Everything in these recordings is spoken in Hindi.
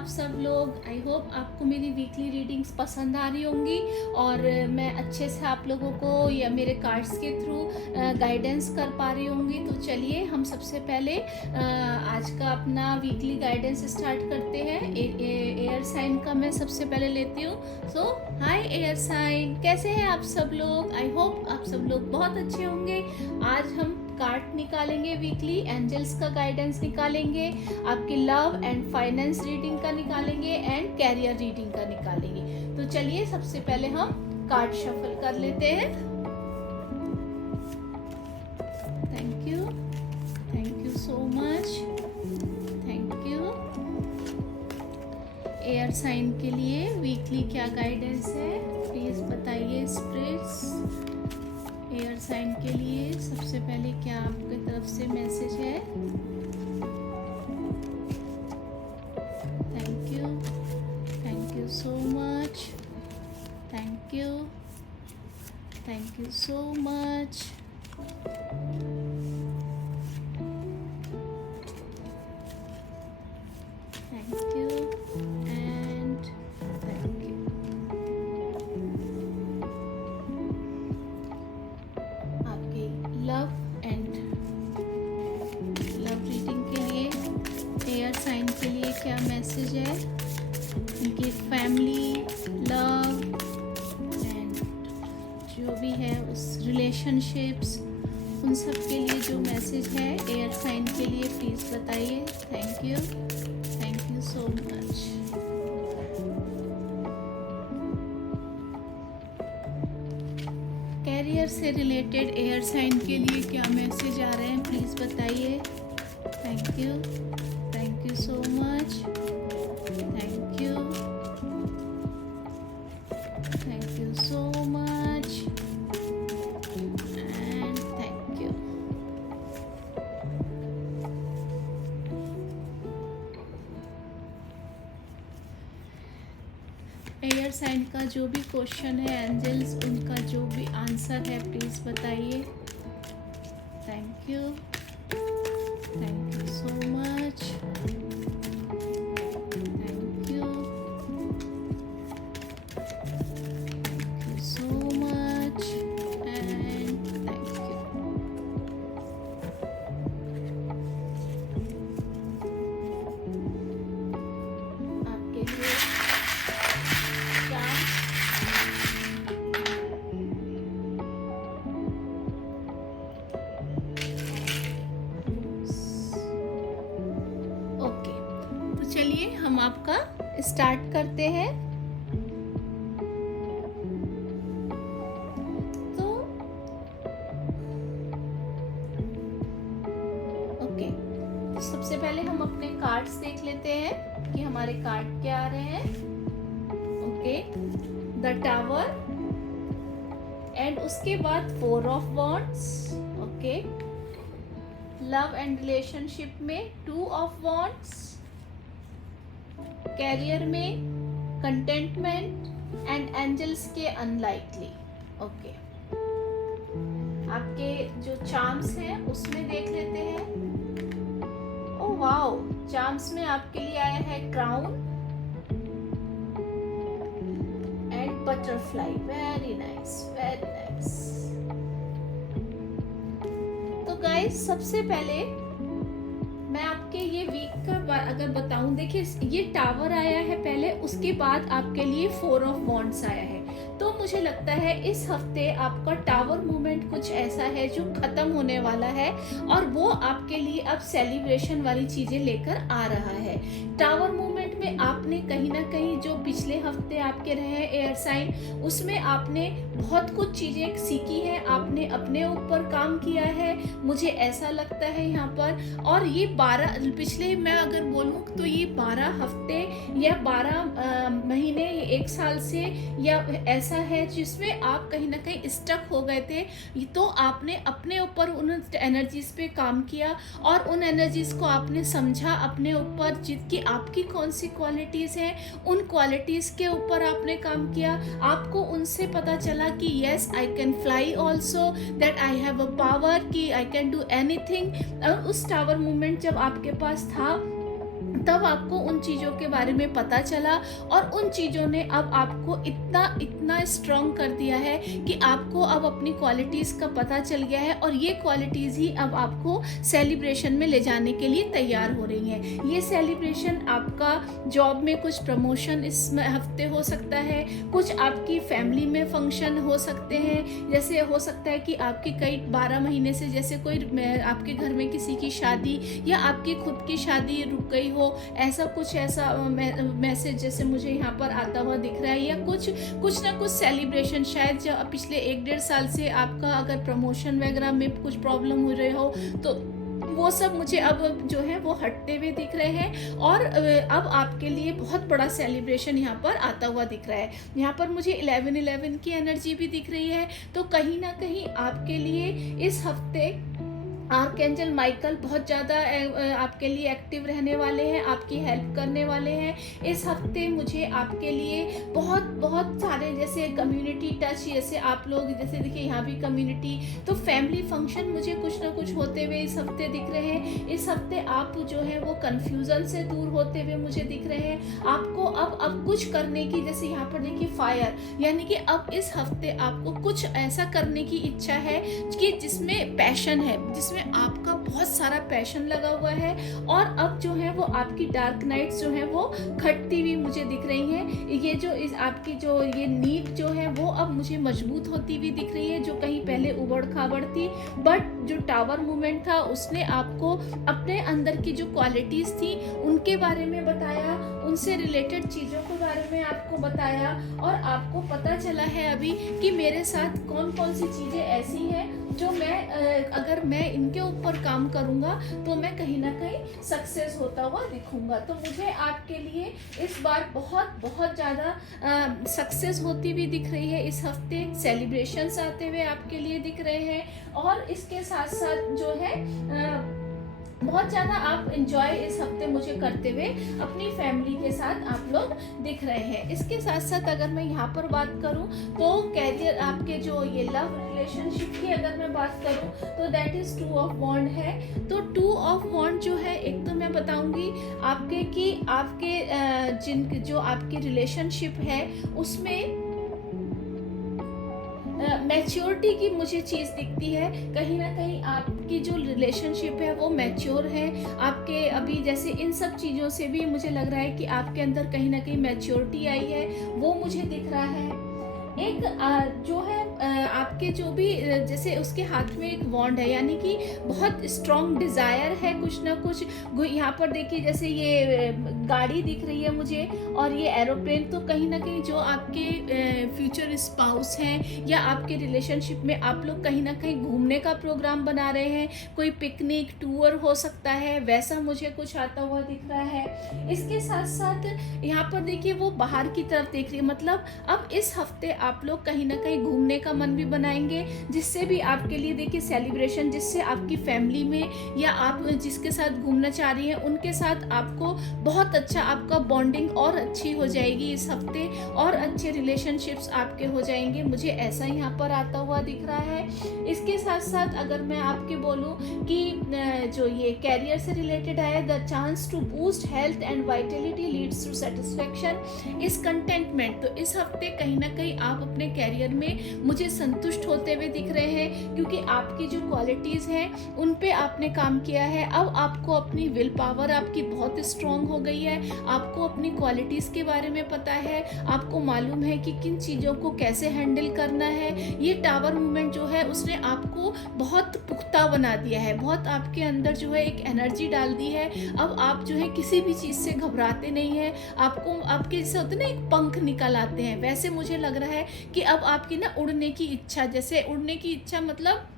आप सब लोग। आई होप आपको मेरी वीकली रीडिंग्स पसंद आ रही होंगी और मैं अच्छे से आप लोगों को या मेरे कार्ड्स के थ्रू गाइडेंस कर पा रही होंगी। तो चलिए हम सबसे पहले आज का अपना वीकली गाइडेंस स्टार्ट करते हैं। एयर साइन का मैं सबसे पहले लेती हूँ। सो हाय एयर साइन, कैसे हैं आप सब लोग? आई होप आप सब लोग बहुत अच्छे होंगे। आज हम कार्ड निकालेंगे, वीकली एंजल्स का गाइडेंस निकालेंगे, आपकी लव एंड फाइनेंस रीडिंग का निकालेंगे एंड कैरियर रीडिंग का निकालेंगे। तो चलिए सबसे पहले हम कार्ड शफल कर लेते हैं। Thank you so much, thank you. Air sign के लिए वीकली क्या गाइडेंस है प्लीज बताइए स्पिरिट्स। एयर साइन के लिए सबसे पहले क्या आपकी तरफ से मैसेज है? Thank you so much, thank you so much. Thank you and thank you. आपके लव रीडिंग के लिए एयर साइन के लिए क्या मैसेज है? उनकी फैमिली, लव एंड जो भी है उस रिलेशनशिप्स, उन सब के लिए जो मैसेज है एयर साइन के लिए प्लीज बताइए। Thank you so much. Career से रिलेटेड एयर साइन के लिए क्या मैसेज आ रहे हैं प्लीज बताइए। Thank you so much, thank you so much and thank you. Air sign का जो भी क्वेश्चन है एंजल्स, उनका जो भी आंसर है प्लीज बताइए। Thank you so much, thank you so much and thank you. आपके लिए चलिए हम आपका स्टार्ट करते हैं। तो ओके, तो सबसे पहले हम अपने कार्ड्स देख लेते हैं कि हमारे कार्ड क्या आ रहे हैं। ओके, द टावर एंड उसके बाद 4 of wands. Okay, love and relationship में 2 ऑफ वॉन्ड्स, कैरियर में कंटेंटमेंट एंड एंजल्स के अनलाइकली। ओके, आपके जो चार्म्स हैं उसमें देख लेते हैं। ओह वाओ, चार्म्स में आपके लिए आया है crown and butterfly. Very nice, very nice. तो गाइस सबसे पहले मैं आपके ये वीक का अगर बताऊं, देखिए ये टावर आया है पहले, उसके बाद आपके लिए 4 ऑफ वॉन्ड्स आया है। तो मुझे लगता है इस हफ्ते आपका टावर मूवमेंट कुछ ऐसा है जो खत्म होने वाला है और वो आपके लिए अब सेलिब्रेशन वाली चीजें लेकर आ रहा है। टावर मूवमेंट में आपने कहीं ना कहीं जो पिछले हफ्ते आपके रहे एयर साइन, उसमें आपने बहुत कुछ चीजें सीखी है, आपने अपने ऊपर काम किया है, मुझे ऐसा लगता है यहाँ पर। और ये 12 पिछले मैं अगर बोलूँ तो ये 12 हफ्ते या 12 महीने, 1 साल से या ऐसा है जिसमें आप कहीं ना कहीं स्टक हो गए थे। तो आपने अपने ऊपर उन एनर्जीज पे काम किया और उन एनर्जीज को आपने समझा अपने ऊपर, जिनकी आपकी कौन सी क्वालिटीज हैं, उन क्वालिटीज के ऊपर आपने काम किया। आपको उनसे पता चला कि yes I can fly also, that I have a power, कि आई कैन डू एनीथिंग। उस टावर मूवमेंट जब आपके पास था तब आपको उन चीज़ों के बारे में पता चला और उन चीज़ों ने अब आपको इतना इतना स्ट्रॉन्ग कर दिया है कि आपको अब अपनी क्वालिटीज़ का पता चल गया है, और ये क्वालिटीज़ ही अब आपको सेलिब्रेशन में ले जाने के लिए तैयार हो रही हैं। ये सेलिब्रेशन आपका जॉब में कुछ प्रमोशन इस हफ्ते हो सकता है, कुछ आपकी फैमिली में फंक्शन हो सकते हैं, जैसे हो सकता है कि आपकी कई 12 महीने से जैसे कोई आपके घर में किसी की शादी या आपकी खुद की शादी रुक गई हो, ऐसा कुछ ऐसा मैसेज जैसे मुझे यहाँ पर आता हुआ दिख रहा है, या कुछ ना कुछ सेलिब्रेशन शायद जो पिछले 1-1.5 साल से आपका अगर प्रमोशन वगैरह में कुछ प्रॉब्लम हो रहे हो तो वो सब मुझे अब जो है वो हटते हुए दिख रहे हैं, और अब आपके लिए बहुत बड़ा सेलिब्रेशन यहाँ पर आता हुआ दिख रहा है। यहाँ पर मुझे 11-11 की एनर्जी भी दिख रही है, तो कहीं ना कहीं आपके लिए इस हफ्ते आर्कएंजल माइकल बहुत ज़्यादा आपके लिए एक्टिव रहने वाले हैं, आपकी हेल्प करने वाले हैं। इस हफ्ते मुझे आपके लिए बहुत बहुत सारे जैसे कम्युनिटी टच, जैसे आप लोग जैसे देखिए यहाँ भी कम्युनिटी, तो फैमिली फंक्शन मुझे कुछ ना कुछ होते हुए इस हफ्ते दिख रहे हैं। इस हफ्ते आप जो है वो कन्फ्यूज़न से दूर होते हुए मुझे दिख रहे हैं। आपको अब कुछ करने की, जैसे यहाँ पर देखिए फायर, यानी कि अब इस हफ्ते आपको कुछ ऐसा करने की इच्छा है कि जिसमें पैशन है, जिसमें आपका बहुत सारा पैशन लगा हुआ है, और अब जो है वो आपकी डार्क नाइट्स जो है वो घटती हुई मुझे दिख रही हैं। ये जो आपकी जो ये नींव जो है वो अब मुझे मजबूत होती हुई दिख रही है, जो कहीं पहले उबड़ खाबड़ थी, बट जो टावर मूवमेंट था उसने आपको अपने अंदर की जो क्वालिटीज़ थी उनके बारे में बताया, उनसे रिलेटेड चीज़ों के बारे में आपको बताया, और आपको पता चला है अभी कि मेरे साथ कौन कौन सी चीज़ें ऐसी हैं जो मैं अगर मैं इनके ऊपर काम करूँगा तो मैं कहीं ना कहीं सक्सेस होता हुआ दिखूँगा। तो मुझे आपके लिए इस बार बहुत बहुत ज़्यादा सक्सेस होती हुई दिख रही है। इस हफ्ते सेलिब्रेशंस आते हुए आपके लिए दिख रहे हैं, और इसके साथ साथ जो है बहुत ज़्यादा आप इंजॉय इस हफ्ते मुझे करते हुए अपनी फैमिली के साथ आप लोग दिख रहे हैं। इसके साथ साथ अगर मैं यहाँ पर बात करूँ तो कैरियर, आपके जो ये लव रिलेशनशिप की अगर मैं बात करूँ तो दैट इज़ 2 ऑफ वॉन्ड है। तो 2 ऑफ वॉन्ड जो है, एक तो मैं बताऊँगी आपके कि आपके जो आपकी रिलेशनशिप है उसमें मैच्योरिटी की मुझे चीज़ दिखती है। कहीं ना कहीं आपकी जो रिलेशनशिप है वो मैच्योर है। आपके अभी जैसे इन सब चीज़ों से भी मुझे लग रहा है कि आपके अंदर कहीं ना कहीं मैच्योरिटी आई है, वो मुझे दिख रहा है। एक जो है आपके जो भी जैसे उसके हाथ में एक वॉन्ड है, यानी कि बहुत स्ट्रॉन्ग डिज़ायर है कुछ ना कुछ। यहाँ पर देखिए जैसे ये गाड़ी दिख रही है मुझे, और ये एरोप्लेन, तो कहीं ना कहीं जो आपके फ्यूचर स्पाउस हैं या आपके रिलेशनशिप में आप लोग कहीं ना कहीं घूमने का प्रोग्राम बना रहे हैं, कोई पिकनिक टूर हो सकता है, वैसा मुझे कुछ आता हुआ दिख रहा है। इसके साथ साथ यहाँ पर देखिए वो बाहर की तरफ देख रही है, मतलब अब इस हफ्ते आप लोग कहीं ना कहीं घूमने का मन भी बनाएंगे, जिससे भी आपके लिए देखिए सेलिब्रेशन, जिससे आपकी फैमिली में या आप जिसके साथ घूमना चाह रही हैं उनके साथ आपको बहुत अच्छा आपका बॉन्डिंग और अच्छी हो जाएगी इस हफ्ते, और अच्छे रिलेशनशिप्स आपके हो जाएंगे, मुझे ऐसा यहाँ पर आता हुआ दिख रहा है। इसके साथ साथ अगर मैं आपके बोलूँ कि जो ये कैरियर से रिलेटेड है, the chance to boost health and vitality leads to satisfaction is contentment, तो इस हफ्ते कहीं ना कहीं आप अपने कैरियर में मुझे संतुष्ट होते हुए दिख रहे हैं, क्योंकि आपकी जो क्वालिटीज़ हैं उन पे आपने काम किया है। अब आपको अपनी विल पावर आपकी बहुत स्ट्रांग हो गई है, आपको अपनी क्वालिटीज़ के बारे में पता है, आपको मालूम है कि किन चीज़ों को कैसे हैंडल करना है। ये टावर मूवमेंट जो है उसने आपको बहुत पुख्ता बना दिया है, बहुत आपके अंदर जो है एक एनर्जी डाल दी है। अब आप जो है किसी भी चीज़ से घबराते नहीं हैं, आपको आपके जैसे होते ना एक पंख निकल आते हैं, वैसे मुझे लग रहा है कि अब आपकी ना उड़ने की इच्छा, जैसे उड़ने की इच्छा मतलब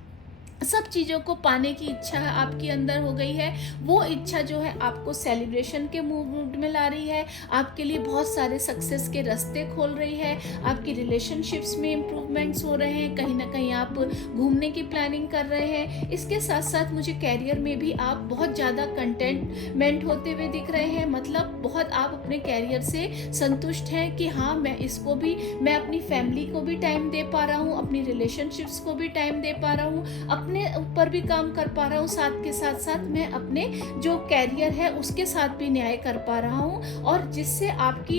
सब चीज़ों को पाने की इच्छा आपके अंदर हो गई है। वो इच्छा जो है आपको सेलिब्रेशन के मूड में ला रही है, आपके लिए बहुत सारे सक्सेस के रास्ते खोल रही है, आपकी रिलेशनशिप्स में इम्प्रूवमेंट्स हो रहे हैं, कहीं ना कहीं आप घूमने की प्लानिंग कर रहे हैं। इसके साथ साथ मुझे कैरियर में भी आप बहुत ज़्यादा कंटेंटमेंट होते हुए दिख रहे हैं, मतलब बहुत आप अपने कैरियर से संतुष्ट हैं कि हाँ मैं इसको भी, मैं अपनी फैमिली को भी टाइम दे पा रहा हूँ, अपनी रिलेशनशिप्स को भी टाइम दे पा रहा हूँ, अपने ऊपर भी काम कर पा रहा हूँ, साथ के साथ साथ मैं अपने जो कैरियर है उसके साथ भी न्याय कर पा रहा हूँ, और जिससे आपकी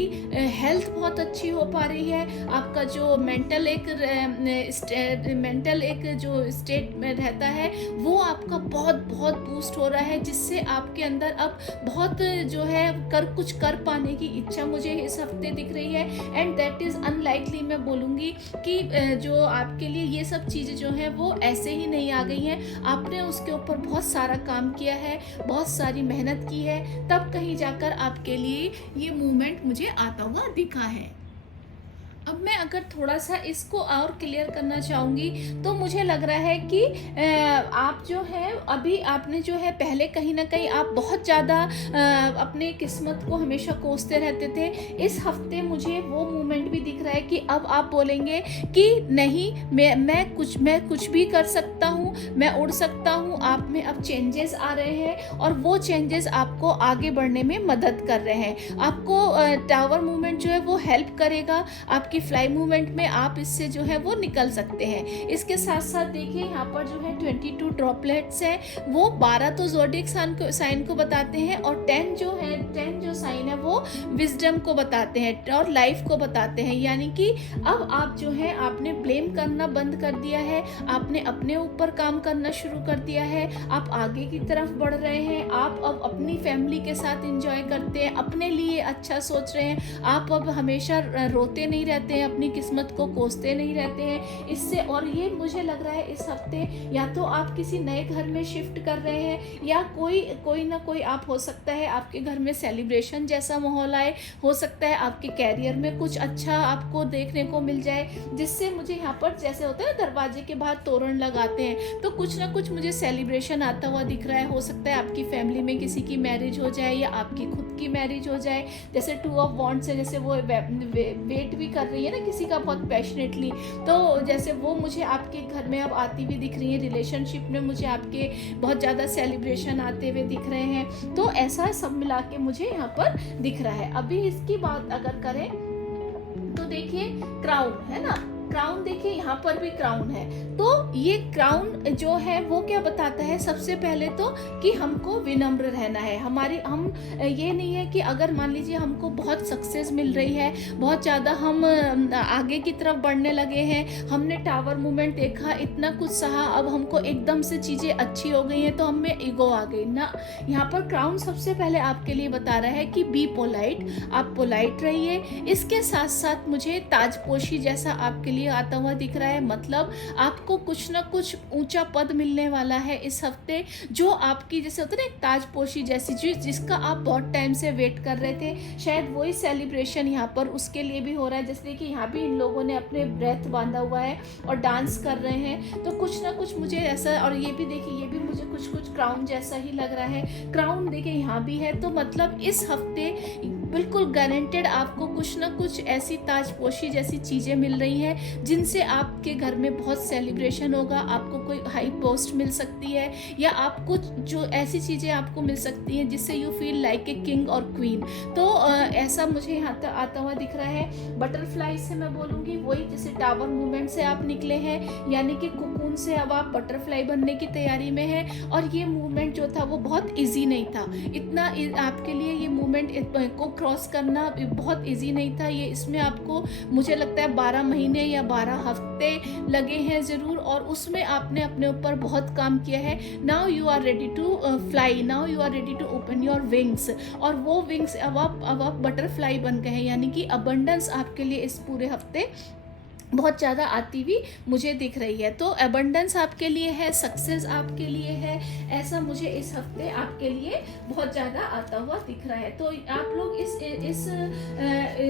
हेल्थ बहुत अच्छी हो पा रही है। आपका जो मेंटल एक जो स्टेट में रहता है वो आपका बहुत बहुत बूस्ट हो रहा है, जिससे आपके अंदर अब बहुत जो है कुछ कर पाने की इच्छा मुझे इस हफ्ते दिख रही है। एंड दैट इज़ अनलाइकली, मैं बोलूँगी कि जो आपके लिए ये सब चीज़ें जो हैं वो ऐसे ही नहीं आ गई हैं, आपने उसके ऊपर बहुत सारा काम किया है, बहुत सारी मेहनत की है, तब कहीं जाकर आपके लिए ये मूवमेंट मुझे आता हुआ दिखा है। अब मैं अगर थोड़ा सा इसको और क्लियर करना चाहूँगी तो मुझे लग रहा है कि आप जो है अभी आपने जो है पहले कहीं ना कहीं आप बहुत ज़्यादा अपने किस्मत को हमेशा कोसते रहते थे। इस हफ्ते मुझे वो मूवमेंट भी दिख रहा है कि अब आप बोलेंगे कि नहीं, मैं कुछ भी कर सकता हूँ, मैं उड़ सकता हूँ। आप में अब चेंजेस आ रहे हैं और वो चेंजेस आपको आगे बढ़ने में मदद कर रहे हैं। आपको टावर मूवमेंट जो है वो हेल्प करेगा, आपकी फ्लाई मूवमेंट में आप इससे जो है वो निकल सकते हैं। इसके साथ साथ देखिए यहाँ पर जो है 22 ड्रॉपलेट्स हैं, वो 12 तो ज़ोडिएक साइन को बताते हैं, और 10 जो साइन है वो विजडम को बताते हैं और लाइफ को बताते हैं। यानी कि अब आप जो है आपने ब्लेम करना बंद कर दिया है, आपने अपने ऊपर काम करना शुरू कर दिया है, आप आगे की तरफ बढ़ रहे हैं, आप अब अपनी फैमिली के साथ एंजॉय करते हैं, अपने लिए अच्छा सोच रहे हैं, आप अब हमेशा रोते नहीं रहते हैं, अपनी किस्मत को कोसते नहीं रहते हैं इससे। और ये मुझे लग रहा है इस हफ्ते या तो आप किसी नए घर में शिफ्ट कर रहे हैं, या कोई ना कोई आप हो सकता है आपके घर में सेलिब्रेशन जैसा माहौल आए, हो सकता है आपके कैरियर में कुछ अच्छा आपको देखने को मिल जाए, जिससे मुझे यहाँ पर जैसे होता है दरवाजे के बाहर तोरण लगाते हैं, तो कुछ ना कुछ मुझे सेलिब्रेशन आता हुआ दिख रहा है। हो सकता है आपकी फैमिली में किसी की मैरिज हो जाए या आपकी खुद की मैरिज हो जाए। जैसे 2 ऑफ वॉन्ड्स है, जैसे वो वेट भी कर रही है ना किसी का बहुत पैशनेटली, तो जैसे वो मुझे आपके घर में अब आती हुई दिख रही है। रिलेशनशिप में मुझे आपके बहुत ज़्यादा सेलिब्रेशन आते हुए दिख रहे हैं। तो ऐसा सब मिला के मुझे यहाँ पर दिख रहा है। अभी इसकी बात अगर करें तो देखिए क्राउन है ना, क्राउन देखिए यहाँ पर भी क्राउन है। तो ये क्राउन जो है वो क्या बताता है, सबसे पहले तो कि हमको विनम्र रहना है। हम ये नहीं है कि अगर मान लीजिए हमको बहुत सक्सेस मिल रही है, बहुत ज़्यादा हम आगे की तरफ बढ़ने लगे हैं, हमने टावर मूवमेंट देखा, इतना कुछ सहा, अब हमको एकदम से चीज़ें अच्छी हो गई हैं तो हम में ईगो आ गई ना। यहाँ पर क्राउन सबसे पहले आपके लिए बता रहा है कि बी पोलाइट, आप पोलाइट रहिए। इसके साथ साथ मुझे ताजपोशी जैसा आपके लिए आता हुआ दिख रहा है, मतलब आपको कुछ ना कुछ ऊंचा पद मिलने वाला है इस हफ्ते, जो आपकी जैसे होता है ना एक ताजपोशी जैसी चीज जिसका आप बहुत टाइम से वेट कर रहे थे, शायद वही सेलिब्रेशन यहाँ पर उसके लिए भी हो रहा है। जैसे कि यहाँ भी इन लोगों ने अपने ब्रेथ बांधा हुआ है और डांस कर रहे हैं, तो कुछ ना कुछ मुझे ऐसा, और ये भी देखिए ये भी मुझे कुछ क्राउन जैसा ही लग रहा है। क्राउन देखिए यहाँ भी है, तो मतलब इस हफ्ते बिल्कुल गारंटेड आपको कुछ ना कुछ ऐसी ताजपोशी जैसी चीज़ें मिल रही हैं जिनसे आपके घर में बहुत सेलिब्रेशन होगा, आपको कोई हाई पोस्ट मिल सकती है, या आप कुछ जो ऐसी चीज़ें आपको मिल सकती हैं जिससे you feel like a king और क्वीन। तो ऐसा मुझे यहाँ तक आता हुआ दिख रहा है। बटरफ्लाई से मैं बोलूँगी वही जैसे टावर मूवमेंट से आप निकले हैं, यानी कि कुकून से अब आप बटरफ्लाई बनने की तैयारी में हैं। और ये मूवमेंट जो था वो बहुत ईजी नहीं था, इतना आपके लिए ये मूवमेंट को क्रॉस करना बहुत ईजी नहीं था। ये इसमें आपको मुझे लगता है 12 महीने या 12 हफ्ते लगे हैं ज़रूर, और उसमें आपने अपने ऊपर बहुत काम किया है। Now you are ready to fly, now you are ready to open your wings, और वो विंग्स अब आप बटरफ्लाई बन गए हैं, यानी कि अबंडेंस आपके लिए इस पूरे हफ्ते बहुत ज़्यादा आती हुई मुझे दिख रही है। तो एबंडेंस आपके लिए है, सक्सेस आपके लिए है, ऐसा मुझे इस हफ्ते आपके लिए बहुत ज़्यादा आता हुआ दिख रहा है। तो आप लोग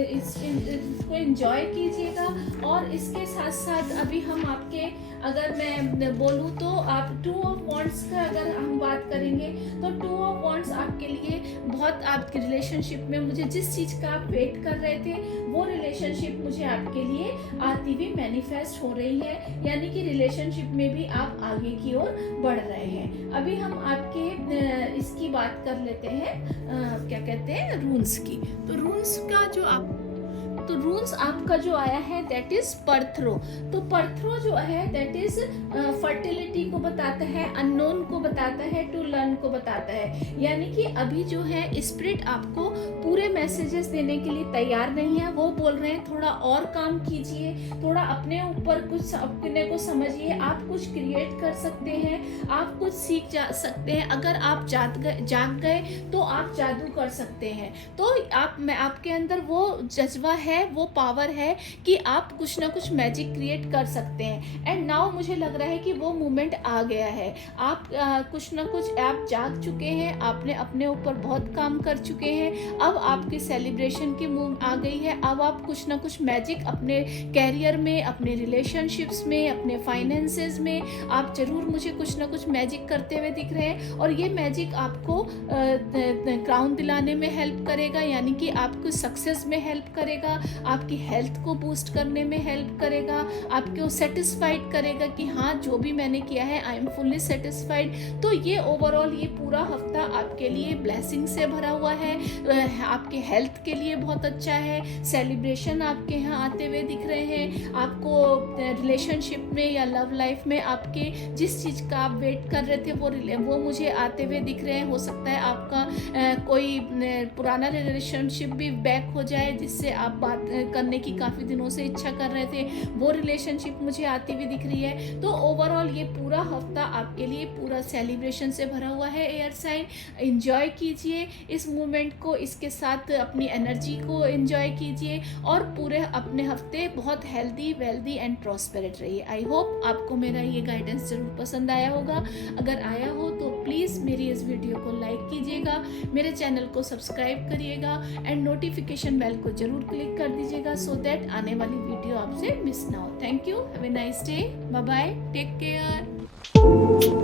इसको एंजॉय कीजिएगा। और इसके साथ साथ अभी हम आपके, अगर मैं बोलूँ तो आप 2 ऑफ वॉन्ड्स का अगर हम बात करेंगे तो 2 ऑफ वॉन्ड्स आपके लिए बहुत, आपके रिलेशनशिप में मुझे जिस चीज़ का आप वेट कर रहे थे वो रिलेशनशिप मुझे आपके लिए आती भी मैनिफेस्ट हो रही है, यानी कि रिलेशनशिप में भी आप आगे की ओर बढ़ रहे हैं। अभी हम आपके इसकी बात कर लेते हैं, क्या कहते हैं, रून्स की। तो रून्स का जो आप तो रून्स आपका जो आया है दैट इज परथ्रो। तो परथ्रो जो है दैट इज फर्टिलिटी को बताता है, अननोन को बताता है, टू लर्न को बताता है। यानी कि अभी जो है स्पिरिट आपको पूरे मैसेजेस देने के लिए तैयार नहीं है, वो बोल रहे हैं थोड़ा और काम कीजिए, थोड़ा अपने ऊपर कुछ अपने को समझिए, आप कुछ क्रिएट कर सकते हैं, आप कुछ सीख जा सकते हैं। अगर आप जाग गए तो आप जादू कर सकते हैं। तो आपके अंदर वो जज्बा है, वो पावर है कि आप कुछ ना कुछ मैजिक क्रिएट कर सकते हैं। एंड नाउ मुझे लग रहा है कि वो मोमेंट आ गया है। आप कुछ ना कुछ आप जाग चुके हैं, आपने अपने ऊपर बहुत काम कर चुके हैं। अब आपकी सेलिब्रेशन की मूव आ गई है। अब आप कुछ ना कुछ मैजिक अपने कैरियर में, अपने रिलेशनशिप्स में, अपने फाइनेंसेस में आप जरूर मुझे कुछ ना कुछ मैजिक करते हुए दिख रहे हैं। और ये मैजिक आपको क्राउन दिलाने में हेल्प करेगा, यानी कि आपको सक्सेस में हेल्प करेगा, आपकी हेल्थ को बूस्ट करने में हेल्प करेगा, आपको सेटिस्फाइड करेगा कि हाँ जो भी मैंने किया है आई एम फुल्ली सेटिस्फाइड। तो ये ओवरऑल ये पूरा हफ्ता आपके लिए ब्लेसिंग से भरा हुआ है, आपके हेल्थ के लिए बहुत अच्छा है। सेलिब्रेशन आपके यहाँ आते हुए दिख रहे हैं। आपको रिलेशनशिप में या लव लाइफ में आपके जिस चीज़ का आप वेट कर रहे थे वो मुझे आते हुए दिख रहे हैं। हो सकता है आपका कोई पुराना रिलेशनशिप भी बैक हो जाए, जिससे आप बात करने की काफ़ी दिनों से इच्छा कर रहे थे, वो रिलेशनशिप मुझे आती हुई दिख रही है। तो ओवरऑल ये पूरा हफ्ता आपके लिए पूरा सेलिब्रेशन से भरा हुआ है। एयर साइन एंजॉय कीजिए इस मोमेंट को, इसके साथ अपनी एनर्जी को एंजॉय कीजिए और पूरे अपने हफ्ते बहुत हेल्दी, वेल्दी एंड प्रॉस्पेरेट रहिए। आई होप आपको मेरा ये गाइडेंस जरूर पसंद आया होगा। अगर आया हो तो प्लीज़ मेरी इस वीडियो को लाइक कीजिएगा, मेरे चैनल को सब्सक्राइब करिएगा एंड नोटिफिकेशन बेल को जरूर क्लिक कर दीजिएगा सो दैट आने वाली वीडियो आपसे मिस ना हो। Thank you, have a nice day, bye bye, take care.